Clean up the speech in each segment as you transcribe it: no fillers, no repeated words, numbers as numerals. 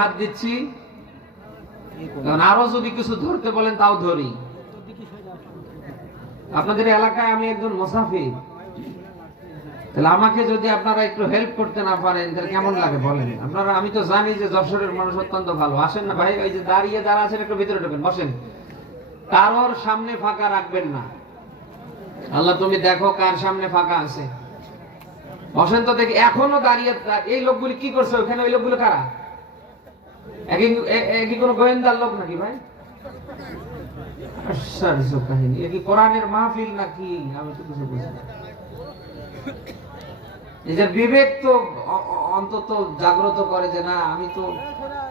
হাত দিচ্ছি, কারণ আরো যদি কিছু ধরতে বলেন তাও ধরি। আপনাদের এলাকায় আমি একজন মুসাফির, তাহলে আমাকে যদি আপনারা একটু হেল্প করতে না পারেন তাহলে কেমন লাগে বলেন আপনারা। আমি তো জানি যে যশোরের মানুষ অত্যন্ত ভালো। আসেন না ভাই, ওই যে দাঁড়িয়ে যারা আছেন একটু ভিতরে ঢোকেন, বসেন। কারোর সামনে ফাঁকা রাখবেন না। আল্লাহ তুমি দেখো কার সামনে ফাঁকা আছে, বসেন তো দেখি। এখনো দাঁড়িয়ে এই লোকগুলি কি করছে ওখানে? ওই লোকগুলো কারা? একই কোন গোয়েন্দার লোক নাকি ভাই? আশ্চর্য কাহিনী। এ কি কোরআনের মাহফিল নাকি? আমি তো কিছু বুঝি না। নিজের বিবেক তো অন্তত জাগ্রত করে যে না, আমি তো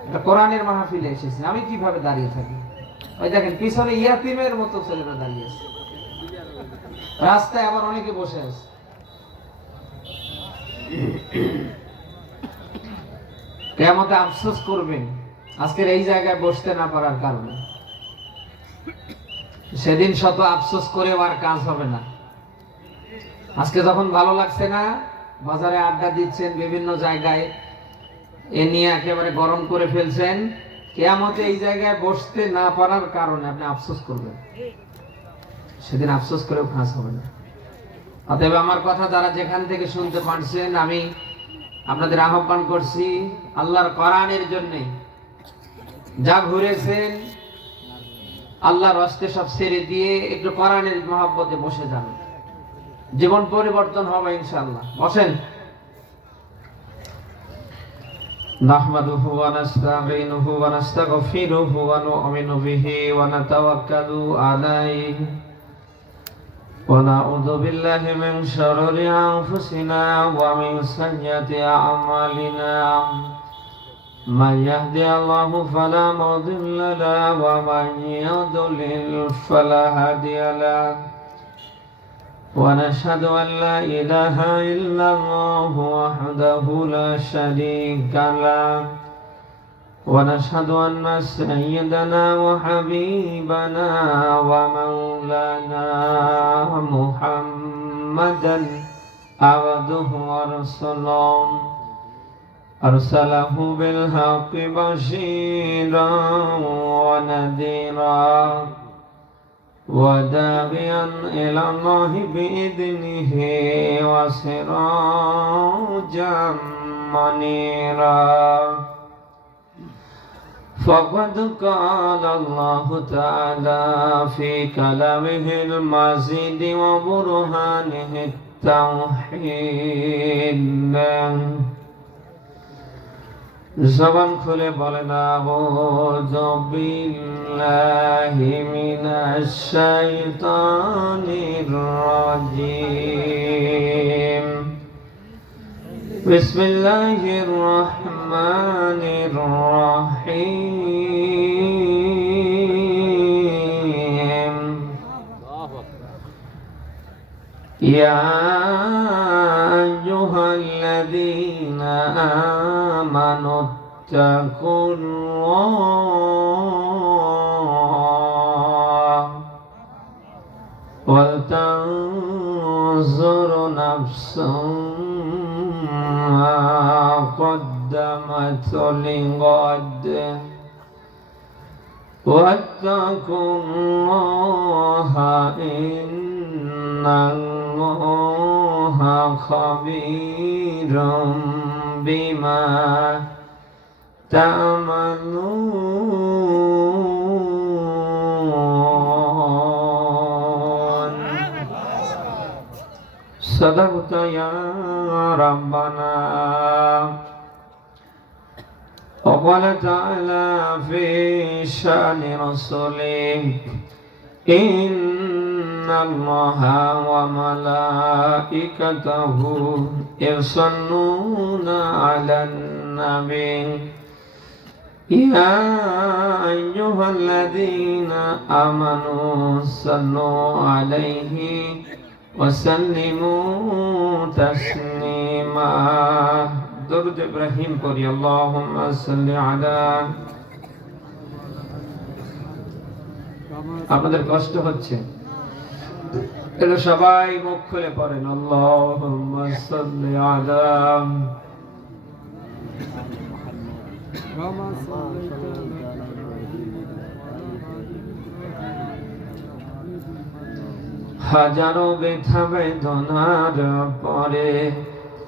একটা কোরআনের মাহফিলে এসেছি, আমি কিভাবে দাঁড়িয়ে থাকি। ওই দেখেন পিছনে ইয়াতিমের মতো ছেলেরা দাঁড়িয়ে আছে, রাস্তায় আবার অনেকে বসে আছে। কিয়ামতে আফসোস করবেন আজকের এই জায়গায় বসতে না পারার কারণে। সেদিন শত আফসোস করে আর কাজ হবে না। আজকে যখন ভালো লাগছে না, বাজারে আড্ডা দিচ্ছেন, বিভিন্ন জায়গায় এ নিয়ে একেবারে গরম করে ফেলছেন, কিয়ামতে এই জায়গায় বসতে না পারার কারণে আপনি আফসোস করবেন। সেদিন আফসোস করেও কাজ হবে না। অতএব আমার কথা যারা যেখান থেকে শুনতে পারছেন, আমি আপনাদের আহ্বান করছি আল্লাহর কোরআনের জন্য যা ঘুরেছেন আল্লাহর রাস্তে সব ছেড়ে দিয়ে একটু কোরআনের মহব্বতে বসে যান, জীবন পরিবর্তন হবে ইনশাআল্লাহ। বসেন। নাহমাদুহু ওয়া নাস্তাঈনুহু ওয়া নাস্তাগফিরুহু ওয়া নু'মিনু বিহি ওয়া নাতাওয়াক্কালু আলাইহি ওয়া নাউযু বিল্লাহি মিন শাররি আনফুসিনা ওয়া মিন সাইয়্যাতি আ'মালিনা। من يهدي الله فلا مضل له ومن يضلل فلا هادي له ونشهد أن لا إله إلا الله وحده لا شريك له ونشهد أن سيدنا وحبيبنا ومولانا محمدا عبده ورسوله أرسله بالحق بشيرا ونذيرا وداعيا إلى الله بإذنه وسراجا منيرا. فقد قال الله تعالى في كلامه المجيد وبرهانه التوحيد. জবান খুলে বলেন আউযু বিল্লাহি মিনাশ শাইতানির রাজীম। বিসমিল্লাহির রহমানির রহিম। ইয়া আইয়ুহাল্লাযীনা আমানু ইত্তাকুল্লাহ ওয়া তানজুর নাফসুম মা قدمت لغد واتقوا الله إن الله خبير بما تعملون. صدقت يا ربنا. وقال تعالى في شأن رسوله إن الله وملائكته يصلون على النبي يا أيها الذين آمنوا صلوا عليه وسلموا تسليما. দরুদ ইব্রাহিম পড়ি। আল্লাহুম্মা সাল্লি আলা। আপনাদের কষ্ট হচ্ছে, এটা সবাই মুখ খুলে পড়েন আল্লাহুম্মা সাল্লি আলা হাজারো ব্যথা বেদনার পরে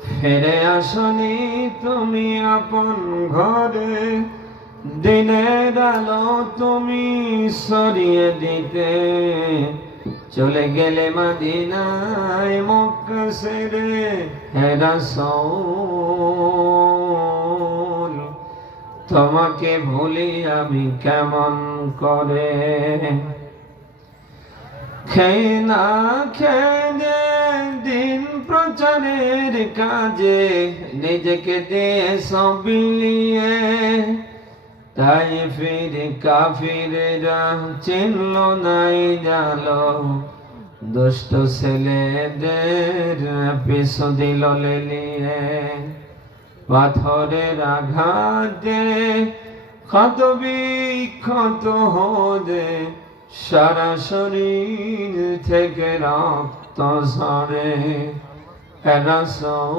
ফিরে আসনি তুমি আপন ঘরে, দিনের আলো তুমি সরিয়ে দিতে চলে গেলে মদিনায় মক্কা ছেড়ে। হে রাসূল তোমাকে ভুলি আমি কেমন করে, খেয়ে না খেয়ে দিন প্রচারের কাজে নিজেকে দিয়ে সব বিলিয়ে, তাই ফির কাফিররা চিনল নাই জালো, দুষ্ট ছেলেদের পিছু দিল লেলিয়ে। পাথরের আঘাতে ক্ষত বিক্ষত হয়ে সারা শরীর থেকে রক্ত ঝরে। হে রাসূল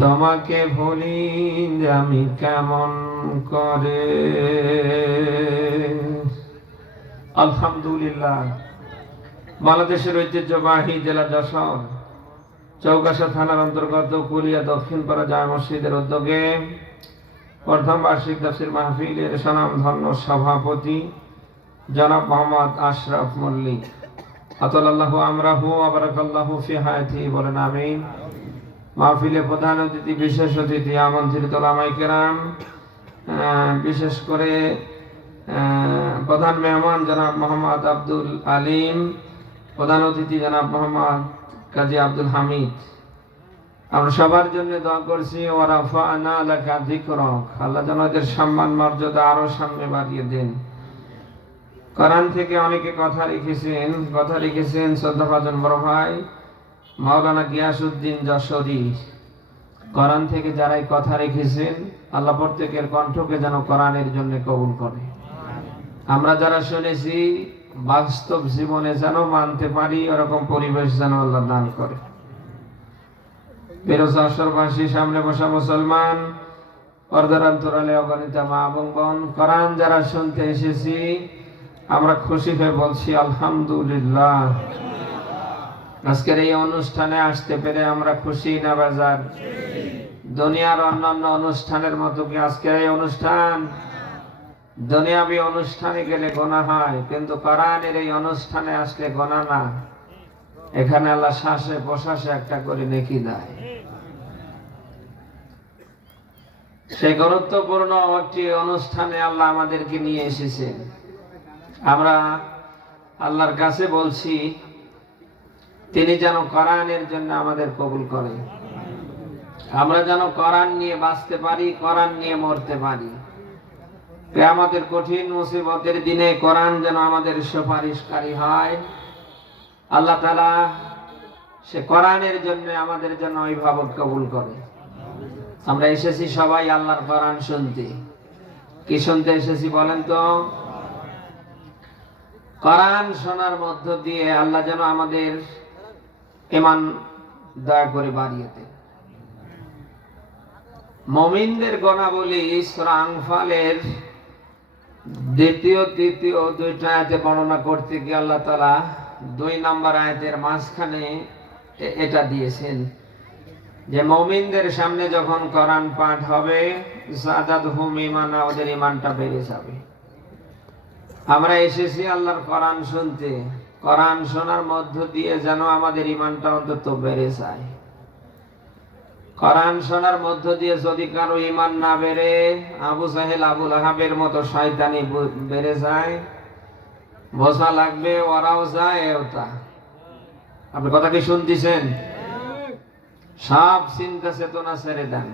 তোমাকে ভুলি আমি কেমন করে। আলহামদুলিল্লাহ, বাংলাদেশের ঐতিহ্যবাহী জেলা যশোর চৌগাছা থানার অন্তর্গত কুলিয়া দক্ষিণপাড়া জামে মসজিদের উদ্যোগে প্রথম বার্ষিক তাফসীর মাহফিলের স্বনামধন্য সভাপতি জনাব মোহাম্মদ আশরাফ মল্লিক, আতাল্লাহু আমরাহু ওয়া বারাকাল্লাহু ফি হায়াতিহি, বলেন আমিন। মাহফিলে প্রধান অতিথি, বিশেষ অতিথি, আমন্ত্রিত উলামায়ে কেরাম, বিশেষ করে প্রধান মেহমান জনাব মোহাম্মদ আব্দুল আলিম, প্রধান অতিথি জনাব মোহাম্মদ কাজী আব্দুল হামিদ, আমরা সবার জন্য দোয়া করছি। ওয়া রাফা'না লাকা যিকরাক, আল্লাহ যেন এদের সম্মান মর্যাদা আরো সামনে বাড়িয়ে দেন। কোরআন থেকে অনেকে কথা লিখেছেন শ্রদ্ধাভাজন বড় ভাই মাওলানা গিয়াসউদ্দিন যশোরী। কোরআন থেকে যারাই কথা রেখেছেন আল্লাহ প্রত্যেকের কণ্ঠকে যেন কোরআনের জন্য কবুল করে। আমরা যারা শুনেছি বাস্তব জীবনে যেন মানতে পারি, এরকম পরিবেশ যেন আল্লাহ দান করে। প্রিয় যশোরবাসী, সামনে বসা মুসলমান, পর্দার অন্তরালে অগণিত মা এবং বোন, কোরআন যারা শুনতে এসেছি আমরা খুশি হয়ে বলছি আলহামদুলিল্লাহ। আজকের এই অনুষ্ঠানে আসতে পেরে আমরা খুশি না বাজার? দুনিয়ার অন্যান্য অনুষ্ঠানের মতো কি আজকের এই অনুষ্ঠান? দুনিয়াবি অনুষ্ঠানে গেলে গোনা হয়, কিন্তু কোরআনের এই অনুষ্ঠানে আসলে গোনা না। এখানে আল্লাহ শ্বাসে প্রশ্বাসে একটা করে নেকি দেয়। সেই গুরুত্বপূর্ণ একটি অনুষ্ঠানে আল্লাহ আমাদেরকে নিয়ে এসেছেন। আমরা আল্লাহর কাছে বলছি তিনি যেন কোরআনের জন্য আমাদের কবুল করেন, আমরা যেন কোরআন নিয়ে বাঁচতে পারি, কোরআন নিয়ে মরতে পারি। কিয়ামতের কঠিন মুসিবতের দিনে কোরআন যেন আমাদের সুপারিশকারী হয়। আল্লাহ তাআলা সে কোরআনের জন্য আমাদের জন্য অভিভাবক কবুল করে। আমরা এসেছি সবাই আল্লাহর কোরআন শুনতে। কি শুনতে এসেছি বলেন তো? কোরআন শোনার মধ্য দিয়ে আল্লাহ যেন আমাদের ঈমান দয়া করে বাড়িয়ে দেন। মুমিনদের গুণাবলী সূরা আনফালের দ্বিতীয় তৃতীয় দুইটা আয়াতে বর্ণনা করতে গিয়ে আল্লাহ তাআলা 2 নম্বর আয়াতের মাঝখানে এটা দিয়েছেন যে মুমিনদের সামনে যখন কোরআন পাঠ হবে যাদাতহুম ঈমানা, ওদের ঈমানটা বেড়ে যাবে। আমরা এসেছি আল্লাহর কোরআন শুনতে, কোরআন শোনার মধ্য দিয়ে যেন আমাদের ঈমানটা অন্তত বেড়ে যায়। কোরআন শোনার মধ্য দিয়ে যদি কারো ঈমান না বেড়ে আবু জাহেল আবু লাহাবের মতো শয়তানি বেড়ে যায়, বোঝা লাগবে ওরাও যায় ওটা। আপনি কথা কি শুনতেছেন? সব চিন্তা চেতনা ছেড়ে দেন।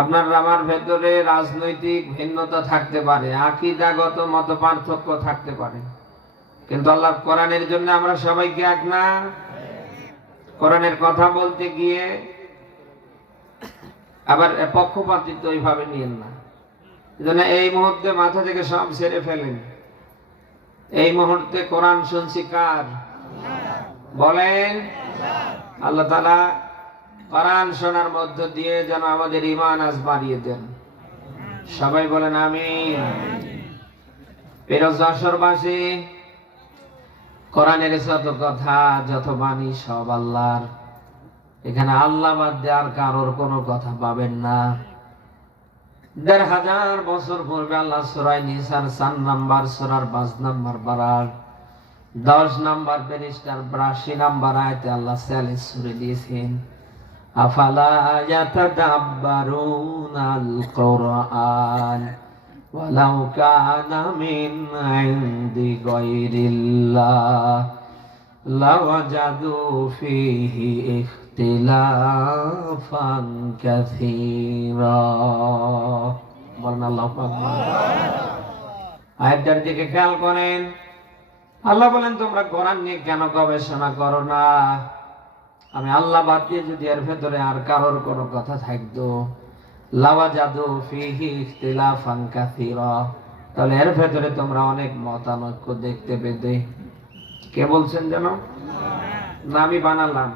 আপনার আমার ভেতরে রাজনৈতিক ভিন্নতা থাকতে পারে, আকীদাগত মত পার্থক্য থাকতে পারে, কিন্তু আল্লাহর কোরআনের জন্য আমরা সবাই কি এক না? কোরআনের কথা বলতে গিয়ে আবার পক্ষপাতিত্ব এইভাবে নিয়েন না। এজন্য এই মুহূর্তে মাথা থেকে সব ছেড়ে ফেলেন। এই মুহূর্তে কোরআন শুনছি কার? বলেন। আল্লাহ তাআলা কোরআন শোনার মধ্য দিয়ে যেন আমাদের ঈমান আজ বাড়িয়ে দেন। সবাই বলেন আমিন। প্রিয় যশোরবাসী, কোরআনের যত কথা যত বাণী সব আল্লাহর। এখানে আল্লাহ বাদ দিয়ে আর কারোর কোনো কথা পাবেন না। ১৫০০ বছর পূর্বে আল্লাহ সূরা নিসার ৪ নাম্বার সূরার ৫ নাম্বার পারার ১০ নাম্বার পৃষ্ঠার ৮২ নাম্বার আয়াতে আল্লাহ চ্যালেঞ্জ ছুড়ে দিয়েছেন, আফালা ইয়াতাদাব্বারুনাল কুরআন ওয়ালাউ কানা মিন ইনদি গায়রিল্লাহ লাওয়াজাদু ফীহি ইখতিলাফান কাসীরা। বলেন আল্লাহু আকবার। আয়াতটার দিকে খেয়াল করেন। আল্লাহ বলেন, তোমরা কোরআন নিয়ে কেন গবেষণা করো না? আমি আল্লাহ বাদ দিয়ে যদি এর ভেতরে আর কারোর কোনো কথা থাকতো, লাওয়াজাদু ফীহি ইখতিলাফান কাসীরা, তাহলে এর ভেতরে তোমরা অনেক মতানৈক্য দেখতে পেতে। কে বলছেন যেন? না আমি বানালাম।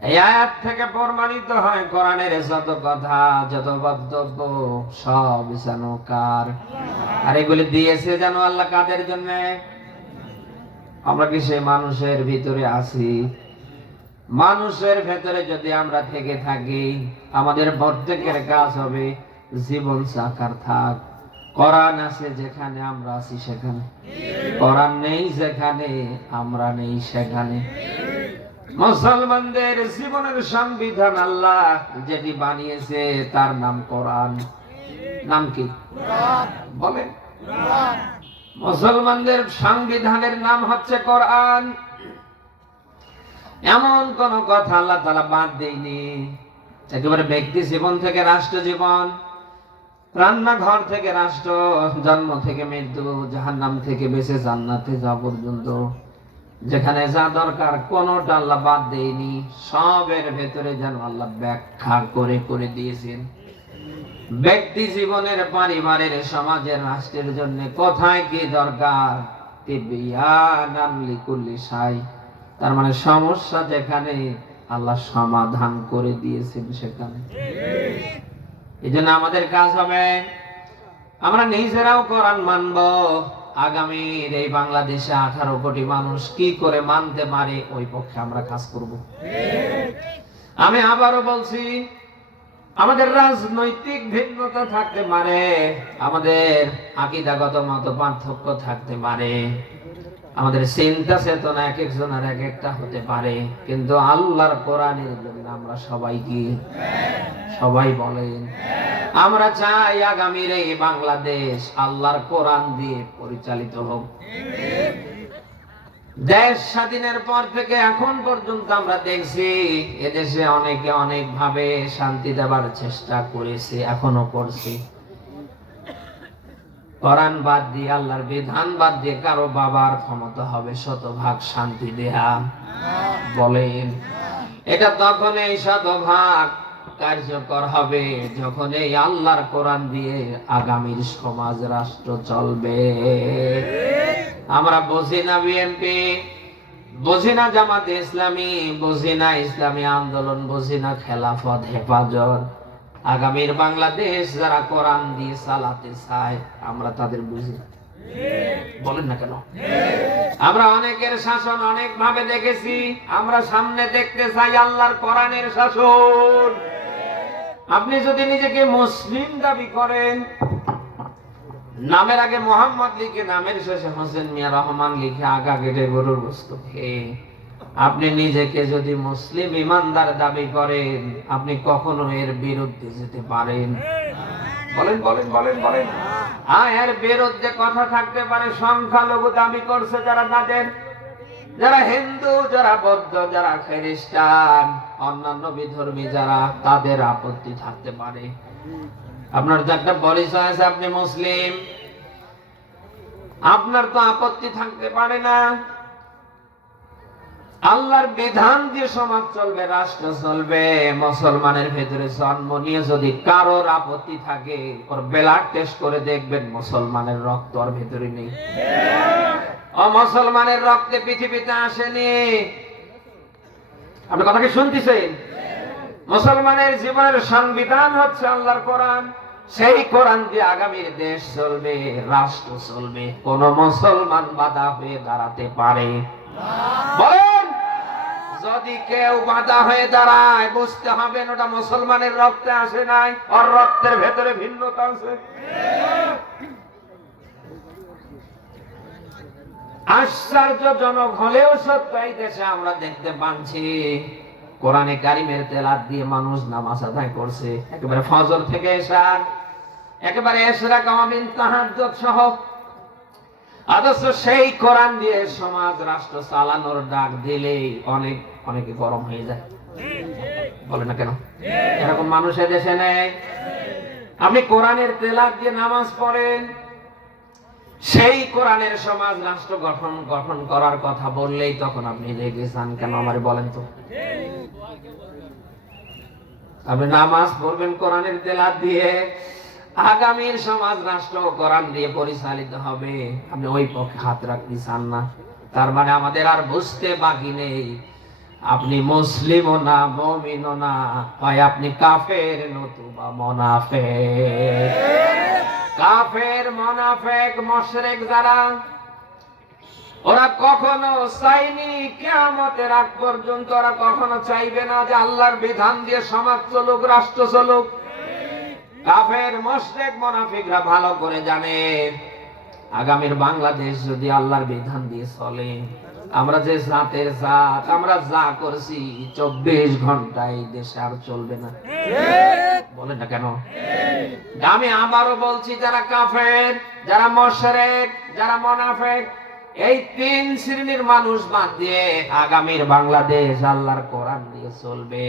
এই আয়াত থেকে প্রমাণিত হয় কোরআনের যত কথা যত বক্তব্য সব যেন কার, আর এগুলি দিয়েছে যেন আল্লাহ কাদের জন্য? আমরা কি সেই মানুষের ভিতরে আছি? মানুষের ভেতরে যদি আমরা থেকে থাকি, আমাদের প্রত্যেকের কাজ হবে জীবন সাকার থাক। কোরআন আছে যেখানে আমরা আছি সেখানে, কোরআন নেই যেখানে আমরা নেই সেখানে। মুসলমানদের জীবনের সংবিধান আল্লাহ যেটি বানিয়েছে তার নাম কোরআন। নাম কি? বলেন। মুসলমানদের সংবিধানের নাম হচ্ছে কোরআন। এমন কোন কথা আল্লাহ তাআলা বাদ দেয়নি। একেবারে ব্যক্তি জীবন থেকে রাষ্ট্র জীবন, রান্নাঘর থেকে রাষ্ট্র, জন্ম থেকে মৃত্যু, জাহান্নাম থেকে বেঁচে জান্নাতে যাওয়া পর্যন্ত যেখানে যা দরকার কোনটা আল্লাহ বাদ দেয়নি। সবের ভেতরে যেন আল্লাহ ব্যাখ্যা করে করে দিয়েছেন। ব্যক্তি জীবনের, পরিবারের, সমাজের, রাষ্ট্রের জন্য কোথায় কি দরকার, তিবিয়ানান লিকুল্লি শাই, তার মানে সমস্যা যেখানে আল্লাহ সমাধান করে দিয়েছেন সেখানে। এই জন্য আমাদের কাজ হবে আমরা নিজেরাও কোরআন মানব। আগামীর এই বাংলাদেশে 18 কোটি মানুষ কি করে মানতে পারে ওই পক্ষে আমরা কাজ করব। আমি আবারও বলছি, আমাদের রাজনৈতিক ভিন্নতা থাকতে পারে, আমাদের আকীদাগত মত পার্থক্য থাকতে পারে, আমাদের চিন্তা চেতনা এক একজনের এক একটা হতে পারে, কিন্তু আল্লাহর কোরআনের জন্য আমরা সবাই কি? সবাই বলেন আমরা চাই আগামীর এই বাংলাদেশ আল্লাহর কোরআন দিয়ে পরিচালিত হোক। দেশ স্বাধীনের পর থেকে এখন পর্যন্ত আমরা দেখছি এদেশে অনেকে অনেক ভাবে শান্তি দেবার চেষ্টা করেছে, এখনো করছে। কোরআন বাদ দিয়ে, আল্লাহর বিধান বাদ দিয়ে কারো বাবার ক্ষমতা হবে শতভাগ শান্তি দেয়া? বলেন। এটা তখনই শতভাগ কার্যকর হবে যখন এই আল্লাহর কোরআন দিয়ে আগামীর সমাজ রাষ্ট্র চলবে। আমরা বুঝি না বিএনপি, বুঝি না জামাতে ইসলামী, বুঝি না ইসলামী আন্দোলন, বুঝি না খেলাফত, হেফাজত। আগামীর বাংলাদেশ যারা কোরআন দিয়ে চালাতে চায় আমরা তাদের বুঝি। বলেন না কেন? আমরা অনেকের শাসন অনেক ভাবে দেখেছি, আমরা সামনে দেখতে চাই আল্লাহর কোরআনের শাসন। আপনি যদি নিজেকে মুসলিম দাবি করেন, নামের আগে মোহাম্মদ লিখে নামের শেষে হোসেন মিয়া রহমান লিখে আগা কেটে গরুর গোশত খেয়ে আপনি নিজেকে যদি মুসলিম ইমানদার দাবি করেন, আপনি কখনো এর বিরুদ্ধে যেতে পারেন? বলেন বলেন বলেন বলেন। এর বিরুদ্ধে কথা থাকতে পারে সংখ্যালঘু দাবি করছে যারা, তাদের, যারা হিন্দু, যারা বৌদ্ধ, যারা খ্রিস্টান, অন্যান্য বিধর্মী যারা, তাদের আপত্তি থাকতে পারে। আপনার তো একটা পরিচয় আছে, আপনি মুসলিম, আপনার তো আপত্তি থাকতে পারে না। আল্লাহর বিধান দিয়ে সমাজ চলবে, রাষ্ট্র চলবে। মুসলমানের ভেতরে জন্ম নিয়ে যদি কারোর আপত্তি থাকে, ওর ব্লাড টেস্ট করে দেখবেন মুসলমানের রক্ত ওর ভেতরে নেই। মুসলমানের রক্তে পৃথিবীতে আসেনি। আপনি কথা কি শুনতেছেন? মুসলমানের জীবনের সংবিধান হচ্ছে আল্লাহর কোরআন। সেই কোরআন দিয়ে আগামীর দেশ চলবে, রাষ্ট্র চলবে। কোন মুসলমান বাধা হয়ে দাঁড়াতে পারে বলেন? যদি কেউ বাধা হয়ে দাঁড়ায়, বুঝতে হবে ওটা মুসলমানের রক্তে আসে নাই, ওর রক্তের ভেতরে ভিন্নতা আছে। আশ্চর্যজনক হলেও সত্য, এই দেশে আমরা দেখতে পাচ্ছি কোরআনে কারিমের তেলাওয়াত দিয়ে মানুষ নামাজ আদায় করছে, একেবারে ফজর থেকে এশা, একেবারে ইশরাক আওয়ামিন তাহাজ্জুদ সহ। অথচ সেই কোরআন দিয়ে সমাজ রাষ্ট্র চালানোর ডাক দিলেই অনেকে গরম হয়ে যায়। বলে না কেন? এরকম মানুষ দেশে নেই। আপনি কোরআনের তেলাওয়াত দিয়ে নামাজ পড়েন, সেই কোরআনের সমাজ রাষ্ট্র গঠন করার কথা বললেই তখন আপনি রেগে যান। কেন আমারে বলেন তো? আপনি নামাজ পড়বেন কোরআনের তেলাওয়াত দিয়ে, আগামীর সমাজ রাষ্ট্র কোরআন দিয়ে পরিচালিত হবে, আপনি ওই পক্ষে হাত রাখতে চান না। তার মানে আমাদের আর বুঝতে বাকি নেই, আপনি মুসলিমও না, মুমিনও না, হয় আপনি কাফের নতুবা মুনাফিক। কাফের, মুনাফিক, মুশরিক যারা, ওরা কখনো চাইনি কিয়ামতের আগ পর্যন্ত, ওরা কখনো চাইবে না যে আল্লাহর বিধান দিয়ে সমাজ চলুক, রাষ্ট্র চলুক। কাফের, মুশরিক, মুনাফিকরা ভালো করে জানে আগামীর বাংলাদেশ যদি আল্লাহর বিধান দিয়ে চলে, আমরা যে জাতের জাত, আমরা যা করছি 24 ঘন্টায় দেশে আর চলবে না। বলেন না কেন? আমি আবারও বলছি, যারা কাফের, যারা মুশরিক, যারা মুনাফিক, এই 3 শ্রেণীর মানুষ বাদ দিয়ে আগামীর বাংলাদেশ আল্লাহর কোরআন দিয়ে চলবে।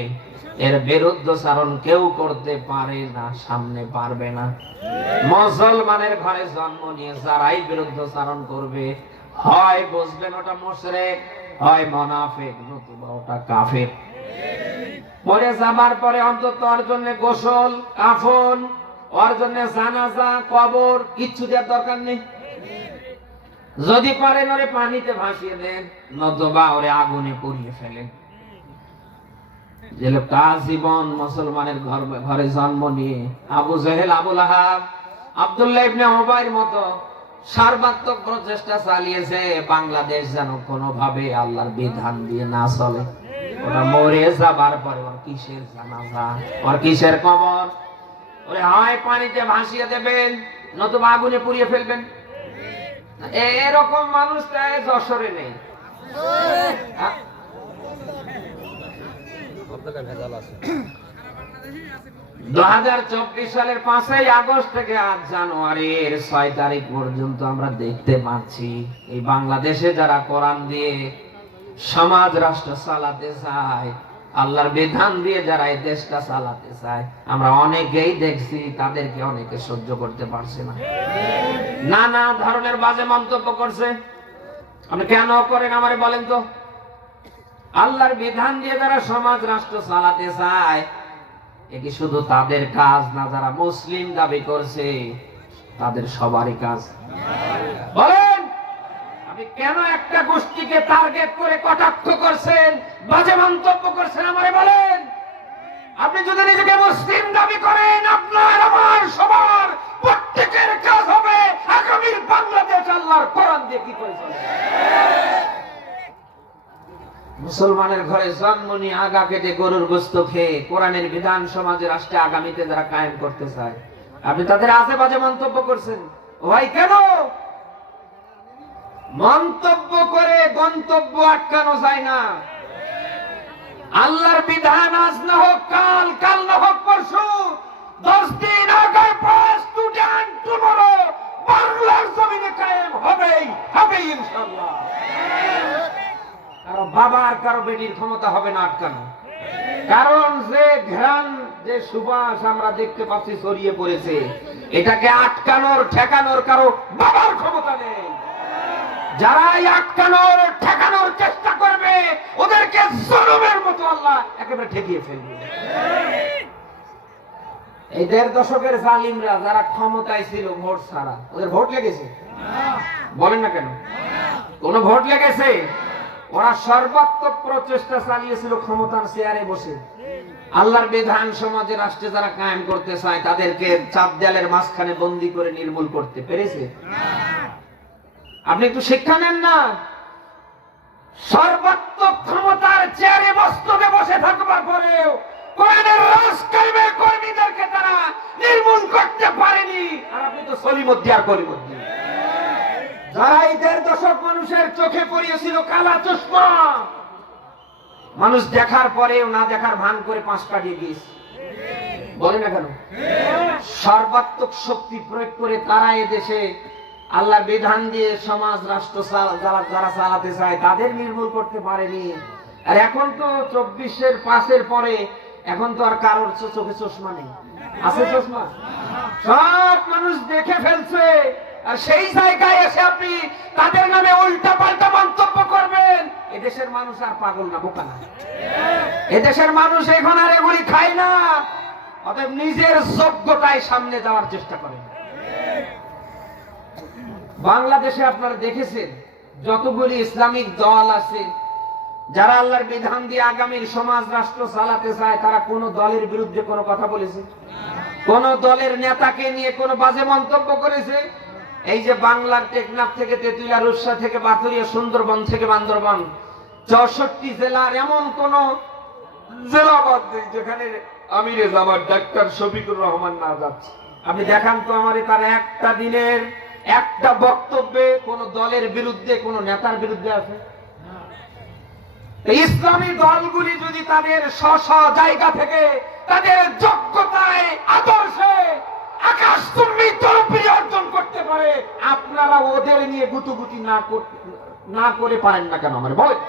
এর বিরুদ্ধচারণ কেউ করতে পারে না, সামনে পারবে না। মুসলমানের ঘরে জন্ম নিয়ে যারাই বিরুদ্ধচারণ করবে, হয় বুঝবেন ওটা মুশরিক, হয় মুনাফিক, নতুবা ওটা কাফের। মরে যাবার পরে অন্তত ওর জন্য গোসল, কাফন, ওর জন্য জানাজা, কবর কিচ্ছু দেওয়ার দরকার নেই। যদি পারেন ওরে পানিতে ভাসিয়ে দেন, নতুবা ওরে আগুনে পুড়িয়ে ফেলেন। যে লোকটা জীবন মুসলমানের ঘরে জন্ম নিয়ে আবু জেহেল, আবু লাহাব, আব্দুল্লাহ ইবনে উবাইর মতো সর্বাত্মক প্রচেষ্টা চালিয়েছে বাংলাদেশ যেন কোনোভাবে আল্লাহর বিধান দিয়ে না চলে, ওটা মরে যাবার পরে ওর কিসের জানাজা, ওর কিসের কবর? ওরে হয় পানিতে ভাসিয়ে দেবেন, নতুবা আগুনে পুড়িয়ে ফেলবেন। এরকম মানুষটা যশোরে নেই। 2024 সালের 5ই আগস্ট থেকে আজ জানুয়ারির 6 তারিখ পর্যন্ত আমরা দেখতে পাচ্ছি এই বাংলাদেশে যারা কোরআন দিয়ে সমাজ রাষ্ট্র চালাতে চায়, আল্লাহর বিধান দিয়ে যারা এই দেশটা চালাতে চায়, আমরা অনেকেই দেখছি তাদেরকে অনেকে সহ্য করতে পারছে না, নানা ধরনের বাজে মন্তব্য করছে। আপনি কেন করেন আমারে বলেন তো? আল্লাহর বিধান দিয়ে যারা সমাজ রাষ্ট্র চালাতে চায়, এ কি শুধু তাদের কাজ না, যারা মুসলিম দাবি করছে তাদের সবারই কাজ? বলেন, আপনি কেন একটা গোষ্ঠীকে টার্গেট করে কটাক্ষ করছেন, বাজে মন্তব্য করছেন আমারে বলেন? আপনি যদি নিজেকে মুসলিম দাবি করেন, আপনার আমার সবার প্রত্যেকের কাজ হবে আগামীর বাংলাদেশ আল্লাহর কোরআন দিয়ে কি করে চলবে। মুসলমানের ঘরে জন্ম নিয়ে আগা কেটে গরুর গোশত খেয়ে কোরআনের বিধান সমাজে রাষ্ট্রে আগামীতে যারা কায়েম করতে চায়, আপনি তাদের আজে বাজে মন্তব্য করছেন। ভাই কেন? মন্তব্য করে গন্তব্য আটকানো যায় না। আল্লাহর বিধান আজ না হোক কাল, কাল না হোক পরশু, 10 দিন আগে পাস টুডে টুমরো বাংলার জমিনে কায়েম হবেই হবে ইনশাআল্লাহ। কারো বাবার কারো বেটির ক্ষমতা হবে না আটকানো। কারণ যে ঘ্রাণ, যে সুবাস আমরা দেখতে পাচ্ছি ছড়িয়ে পড়েছে, এটাকে আটকানোর ঠেকানোর কারো বাবার ক্ষমতা নেই। যারা আটকানোর ঠেকানোর চেষ্টা করবে, ওদেরকে জুলুমের মতো আল্লাহ একেবারে ঠেকিয়ে ফেলবে। এই 1.5 দশকের জালিমরা যারা ক্ষমতায় ছিল ভোট ছাড়া, ওদের ভোট লেগেছে? বলেন না কেন? কোন ভোট লেগেছে? ওরা সর্বাত্মক প্রচেষ্টা চালিয়েছিল ক্ষমতার চেয়ারে বসে। আল্লাহর বিধান সমাজে রাষ্ট্রে যারা কায়েম করতে চায় তাদেরকে চাপ দেয়ালের মাঝখানে বন্দী করে নির্মূল করতে পেরেছে? আপনি একটু শিক্ষা নেন না। সর্বাত্মক ক্ষমতার চেয়ারে মস্তকে বসে থাকবার পরেও কোরআনের রাজ কায়েমের কর্মীদেরকে তারা নির্মূল করতে পারেনি। আর আপনি তো সলিমুদ্দি আর কলিমুদ্দি। যারা এই 1.5 দশক মানুষের চোখে পড়িয়েছিল কালা চশমা, মানুষ দেখার পরেও না দেখার ভান করে 5 কাটিয়ে দিয়েছে। বলে না কেন? সর্বাত্মক শক্তি প্রয়োগ করে তারা এদেশে আল্লাহর বিধান দিয়ে সমাজ রাষ্ট্র যারা চালাতে চায় তাদের নির্মূল করতে পারেনি। আর এখন তো 24-এর 5-এর পরে এখন তো আর কারোর চোখে চশমা নেই। আছে চশমা? সব মানুষ দেখে ফেলছে। আর সেই জায়গায় এসে আপনি তাদের নামে উল্টা পাল্টা মন্তব্য করবেন। এদেশের মানুষ আর পাগল না, বোকা না। এদেশের মানুষ এখন আর এগুলি খায় না। অতএব নিজের যোগ্যতায় সামনে যাওয়ার চেষ্টা করেন। বাংলাদেশে আপনারা দেখেছেন যতগুলি ইসলামিক দল আছে যারা আল্লাহর বিধান দিয়ে আগামীর সমাজ রাষ্ট্র চালাতে চায়, তারা কোন দলের বিরুদ্ধে কোনো কথা বলেছে? কোন দলের নেতাকে নিয়ে কোনো বাজে মন্তব্য করেছে? এই যে বাংলার টেকনাফ থেকে তেঁতুলিয়া, রূপসা থেকে পাথুরিয়া, সুন্দরবন থেকে বান্দরবান, 64 জেলার এমন কোন জেলা বাদ নেই যেখানে আমিরে জামাত ডাক্তার শফিকুর রহমান না যাচ্ছে। আপনি দেখান তো আমারে তার একটা দিনের একটা বক্তব্যে কোন দলের বিরুদ্ধে, কোন নেতার বিরুদ্ধে আছে? ইসলামী দলগুলি যদি তাদের স্ব জায়গা থেকে তাদের যোগ্যতায় আদর্শে আকাশচুম্বী জনপ্রিয় অর্জন করতে পারে, আপনারা ওদের নিয়ে গুতুগুতি না করে পারেন না কেন? আমার বলেন।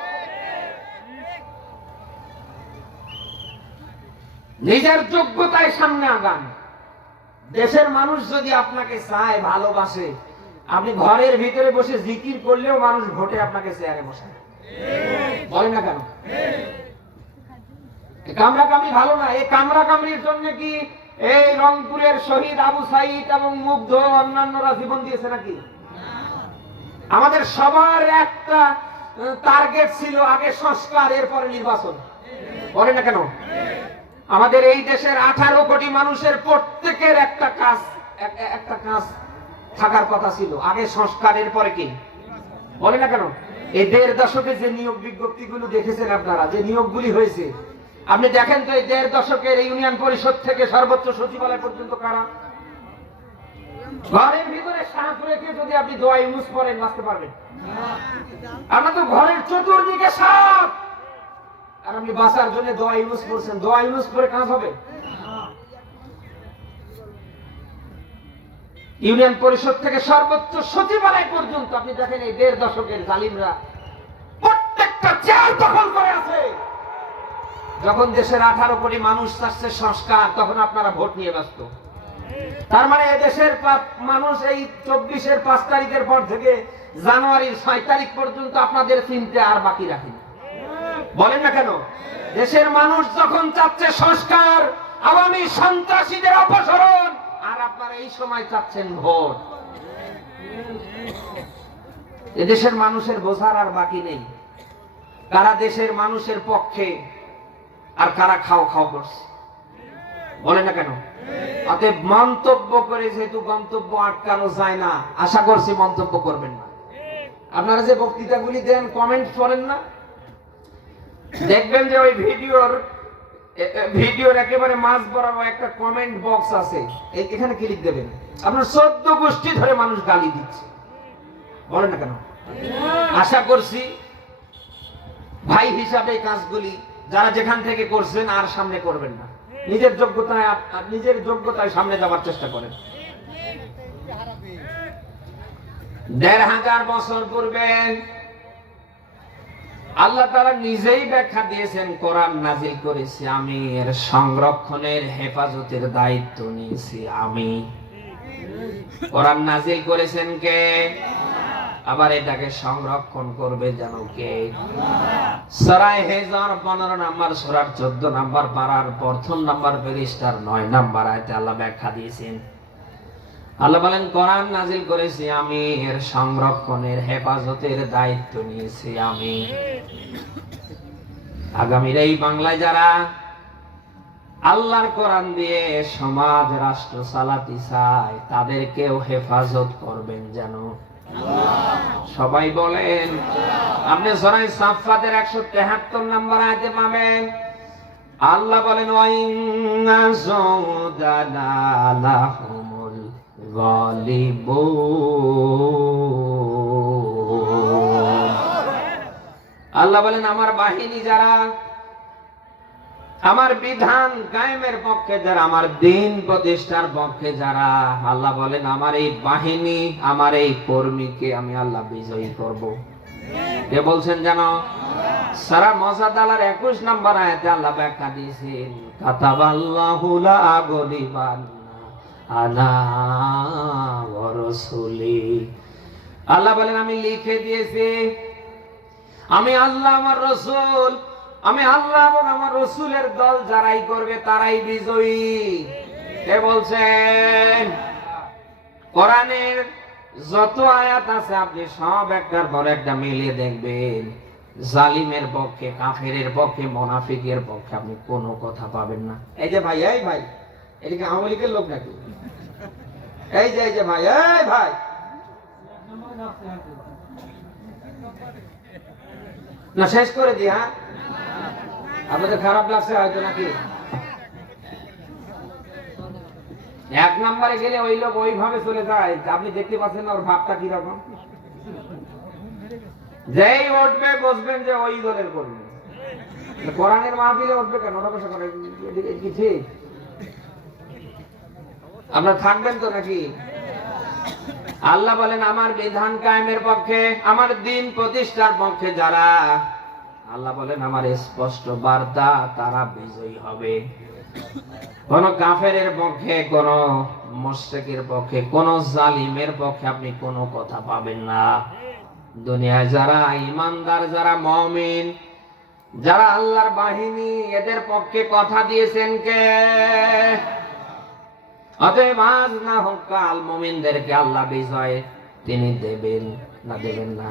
নিজের যোগ্যতায় সামনে আগান। দেশের মানুষ যদি আপনাকে চায়, ভালোবাসে, আপনি ঘরের ভিতরে বসে জিকির করলেও মানুষ ভোটে আপনাকে চেয়ারে বসায়। বলেন না কেন? কামড়াকামড়ি ভালো না। এই কামড়াকামড়ির জন্য কি এই রংপুরের শহীদ আবু সাইদ এবং মুগ্ধ অন্যান্যরা জীবন দিয়েছে নাকি? আমাদের সবার একটা টার্গেট ছিল, আগে সংস্কার, এরপরে নির্বাচন। বলেন না কেন? আমাদের এই দেশের 18 কোটি মানুষের প্রত্যেকের একটা কাজ থাকার কথা ছিল, আগে সংস্কার, এরপরে কি? বলে না কেন? এই 1.5 দশকে যে নিয়োগ বিজ্ঞপ্তিগুলো দেখেছেন আপনারা, যে নিয়োগগুলি হয়েছে, আপনি দেখেন তো এই 1.5 দশকের ইউনিয়ন পরিষদ থেকে সর্বোচ্চ সচিবালয় পর্যন্ত কারা? ঘরের ভিতরে সাপ রেখে যদি আপনি দোয়া ইউজ করেন বাঁচতে পারবেন? আমরা তো ঘরের চতুর্দিকে সাপ, আর আপনি বাঁচার জন্য দোয়া ইউজ করছেন। দোয়া ইউজ করে কাজ হবে? ইউনিয়ন পরিষদ থেকে সর্বোচ্চ সচিবালয় পর্যন্ত আপনি দেখেন এই 1.5 দশকের জালিমরা প্রত্যেকটা চেয়ার দখল করে আছে। যখন দেশের 18 কোটি মানুষ চাচ্ছে সংস্কার, তখন আপনারা ভোট নিয়ে ব্যস্ত। তার মানে এদেশের মানুষ এই 24-এর 5 তারিখের পর থেকে জানুয়ারির 6 তারিখ পর্যন্ত আপনাদের চিনতে আর বাকি রাখেনি। বলেন না কেন? দেশের মানুষ যখন চাচ্ছে সংস্কার, আওয়ামী সন্ত্রাসীদের অপসারণ, আর আপনারা এই সময় চাচ্ছেন ভোট। এদেশের মানুষের বোঝার আর বাকি নেই কারা দেশের মানুষের পক্ষে আর কারা খাও খাও করছে। বলে না কেন? অতএব মন্তব্য করে যেহেতু গন্তব্য আটকানো যায় না, আশা করছি মন্তব্য করবেন না। আপনারা যে বক্তৃতাগুলি দেন, কমেন্ট করেন না, দেখবেন যে ওই ভিডিওর একেবারে মাঝ বরাবর একটা কমেন্ট বক্স আছে, এখানে ক্লিক দেবেন। আপনার 14 গোষ্ঠী ধরে মানুষ গালি দিচ্ছে। বলেন না কেন? আশা করছি ভাই হিসাবে এই কাজগুলি যারা যেখান থেকে করছেন আর সামনে করবেন না। নিজের যোগ্যতায় সামনে যাওয়ার চেষ্টা করেন। 1500 বছর পূর্বে আল্লাহ তাআলা নিজেই ব্যাখ্যা দিয়েছেন, কোরআন নাজিল করেছি আমি, এর সংরক্ষণের হেফাজতের দায়িত্ব নিয়েছি আমি। কোরআন নাজিল করেছেন কে? আবার এটাকে সংরক্ষণ করবে যেন কে? সূরা হিজর 15 নম্বর সূরার 14 নম্বর পারার 1ম নম্বর পৃষ্ঠার 9 নম্বর আয়াতে আল্লাহ ব্যাখ্যা দিয়েছেন। আল্লাহ বলেন, কোরআন নাজিল করেছি আমি, এর সংরক্ষণের হেফাজতের দায়িত্ব নিয়েছি আমি। আগামীর এই বাংলায় যারা আল্লাহর কোরআন দিয়ে সমাজ রাষ্ট্র চালাতে চায়, তাদেরকেও হেফাজত করবেন যেন সবাই বলেন। আপনি সূরা সাফফাতের 173 নম্বর আয়াতে পাবেন, আল্লাহ বলেন ওয়াইন্না যুদানা লাহুমুল গালিবুন। আল্লাহ বলেন আমার বাহিনী যারা, আমার বিধান কায়েমের পক্ষে যারা, আমার দিন প্রতিষ্ঠার পক্ষে যারা, আল্লাহ বলেন আমার এই বাহিনী, আমার এই কর্মীকে আমি আল্লাহ বিজয়ী করব। কে বলছেন জানো? সারা মুজাদালার 21 নম্বর আয়াতে আল্লাহ ব্যাখ্যা দিয়েছেন, কাতাবাল্লাহু লা আগলিবান্না আনা ওয়া রাসূলি। আল্লাহ বলেন আমি লিখে দিয়েছি, আমি আল্লাহ আমার রাসূল, আমি আল্লাহ এবং আমার রাসূলের দল যারাই করবে তারাই বিজয়ী। কে বলছেন? কোরআনের যত আয়াত আছে আপনি সব একটার পর একটা মিলিয়ে দেখবেন, জালিমের পক্ষে, কাফেরের পক্ষে, মুনাফিকের পক্ষে আপনি কোনো কথা পাবেন না। এই যে ভাই, এই ভাই, এদিকে আওয়ামী লীগের লোক নাকি? এই যে ভাই, এই ভাই, না শেষ করে দি। হ্যাঁ, আপনাদের খারাপ লাগছে হয়তো নাকি? 1 নম্বরে গেলে ওই লোক ওইভাবে চলে যায়, আপনি দেখতে পাচ্ছেন না ওর ভাবটা কিরকম। যেই উঠবে বুঝবেন যে ওই দলের কর্মী। কোরআনের মাহফিলে উঠবে কেন? ওরা বসে করে কি ঠিক? আপনারা থাকবেন তো নাকি? আল্লাহ বলেন আমার বিধান কায়েমের পক্ষে, আমার দিন প্রতিষ্ঠার পক্ষে যারা, আল্লাহ বলেন আমার স্পষ্ট বার্তা, তারা বিজয়ী হবে। কোন কাফেরের পক্ষে, কোন মুশরিকের পক্ষে, কোন জালিমের পক্ষে আপনি কোনো কথা পাবেন না। দুনিয়ায় যারা ঈমানদার, যারা মুমিন, যারা আল্লাহর বাহিনী, এদের পক্ষে কথা দিয়েছেন কে? অতএব আজ না হোক কাল মুমিনদেরকে আল্লাহ বিজয় তিনি দেবেন না দেবেন না?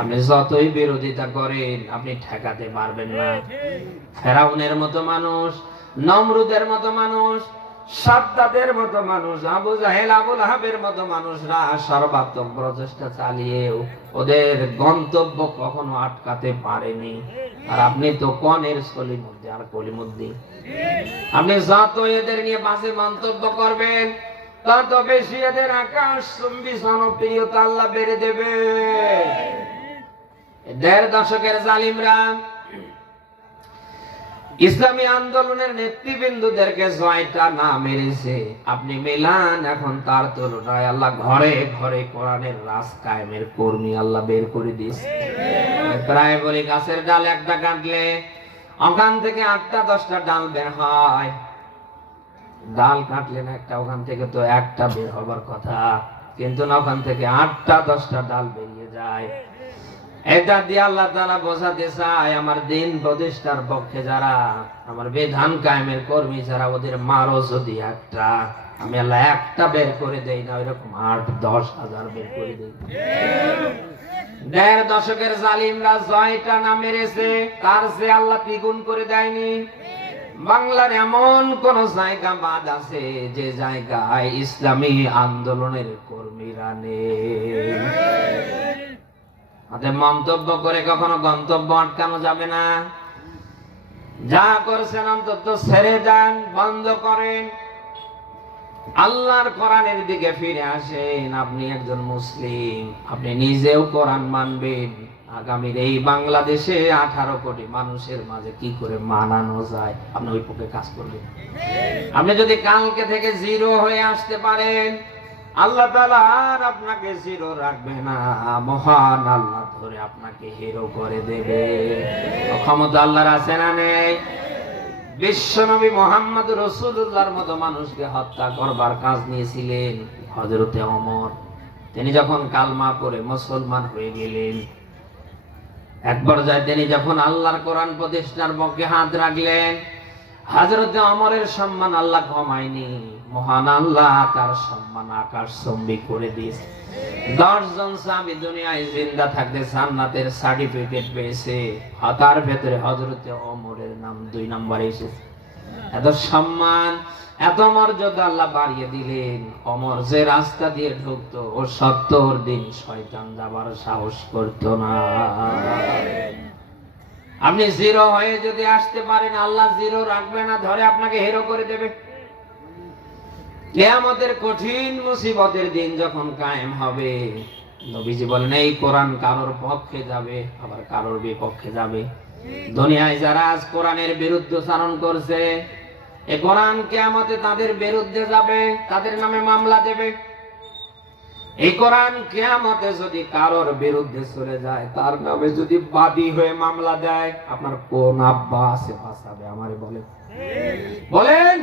আপনি যতই বিরোধিতা করেন আপনি ঠেকাতে পারবেন না। ফেরাউনের মতো মানুষ, নমরুদের মতো মানুষ, সাদ্দাদের মতো মানুষ, আবু জাহেল, আবু লাহাবের মতো মানুষরা সর্বাত্মক প্রচেষ্টা চালিয়েও ওদের গন্তব্য কখনো আটকাতে পারেনি। আর আপনি তো কনের সলিমুদ্দি আর কলিমুদ্দি। আপনি যত এদের নিয়ে বাজে মন্তব্য করবেন তত বেশি এদের আকাশচুম্বী জনপ্রিয়তা আল্লাহ বেড়ে দেবে। 1.5 দশকের জালিমরা ইসলামী আন্দোলনের নেতৃবৃন্দদেরকে জয়টা না মেরেছে, আপনি মেলান এখন তার তুলনায় আল্লাহ ঘরে ঘরে কোরআনের রাজ কায়েমের কর্মী আল্লাহ বের করে দিয়েছে। প্রায় বলি গাছের ডাল একটা কাটলে ওখান থেকে 8টা 10টা ডাল বের হয়। ডাল কাটলে না একটা, ওখান থেকে তো একটা বের হবার কথা, কিন্তু না ওখান থেকে 8টা 10টা ডাল বেরিয়ে যায়। এটা দিয়ে আল্লাহ তাআলা বোঝাতে চায় আমার দিন প্রতিষ্ঠার পক্ষে যারা, আমার বিধান কায়েমের কর্মী যারা, ওদের মারো যদি একটা, আমি আল্লাহ একটা বের করে দেই না, ওইরকম 8-10 হাজার বের করে দেই। 1.5 দশকের জালিমরা জয়টা না মেরেছে, তার যে আল্লাহ দ্বিগুণ করে দেয়নি। বাংলার এমন কোন জায়গা বাদ আছে যে জায়গায় ইসলামী আন্দোলনের কর্মীরা নেই? মন্তব্য করে কখনো গন্তব্য আটকানো যাবে না। যা করছেন অন্তত ছেড়ে যান, বন্ধ করেন, আল্লাহর কোরআনের দিকে ফিরে আসেন। আপনি একজন মুসলিম, আপনি নিজেও কোরআন মানবেন। আগামীর এই বাংলাদেশে 18 কোটি মানুষের মাঝে কি করে মানানো যায় আপনি ওই পক্ষে কাজ করবেন। আপনি যদি কালকে থেকে জিরো হয়ে আসতে পারেন, আল্লাহ তাআলা আর আপনাকে জিরো রাখবে না, মহান আল্লাহ ধরে আপনাকে হিরো করে দেবে। ক্ষমতা আল্লাহর আছে না নেই? বিশ্বনবী মুহাম্মদ রাসূলুল্লাহর মতো মানুষকে হত্যা করবার কাজ নিয়েছিলেন হযরতে ওমর। তিনি যখন কালমা পড়ে মুসলমান হয়ে গেলেন, এক পর্যায়ে তিনি যখন আল্লাহর কোরআন প্রতিষ্ঠার পক্ষে হাত রাখলেন, হযরতে ওমরের সম্মান আল্লাহ কমায়নি, মহান আল্লাহ তার সম্মান আকাশচুম্বী করে দিয়েছে। 10 জন সাহাবী দুনিয়ায় জিন্দা থাকতে জান্নাতের সার্টিফিকেট পেয়েছে, তার ভেতরে হযরতে ওমরের নাম 2 নম্বরে এসেছে। এত সম্মান, এত মর্যাদা আল্লাহ বাড়িয়ে দিলেন। ওমর যে রাস্তা দিয়ে ঢুকতো ও 70 দিন শয়তান যাবার সাহস করতো না। আপনি জিরো হয়ে যদি আসতে পারেন, আল্লাহ জিরো রাখবে না, ধরে আপনাকে হিরো করে দেবে। কিয়ামতের কঠিন মুসিবতের দিন যখন কায়েম হবে, নবীজি বলেন এই কোরআন কারোর পক্ষে যাবে, আবার কারোর বিপক্ষে যাবে। দুনিয়ায় যারা আজ কোরআনের বিরুদ্ধাচরণ করছে, এই কোরআন কিয়ামতে তাদের বিরুদ্ধে যাবে, তাদের নামে মামলা দেবে। এই কোরআন কিয়ামতে যদি কারোর বিরুদ্ধে চলে যায়, তার নামে যদি বাদী হয়ে মামলা দেয়, আপনার কোন আব্বা আছে বাঁচাবে? আমারে বলেন, বলেন।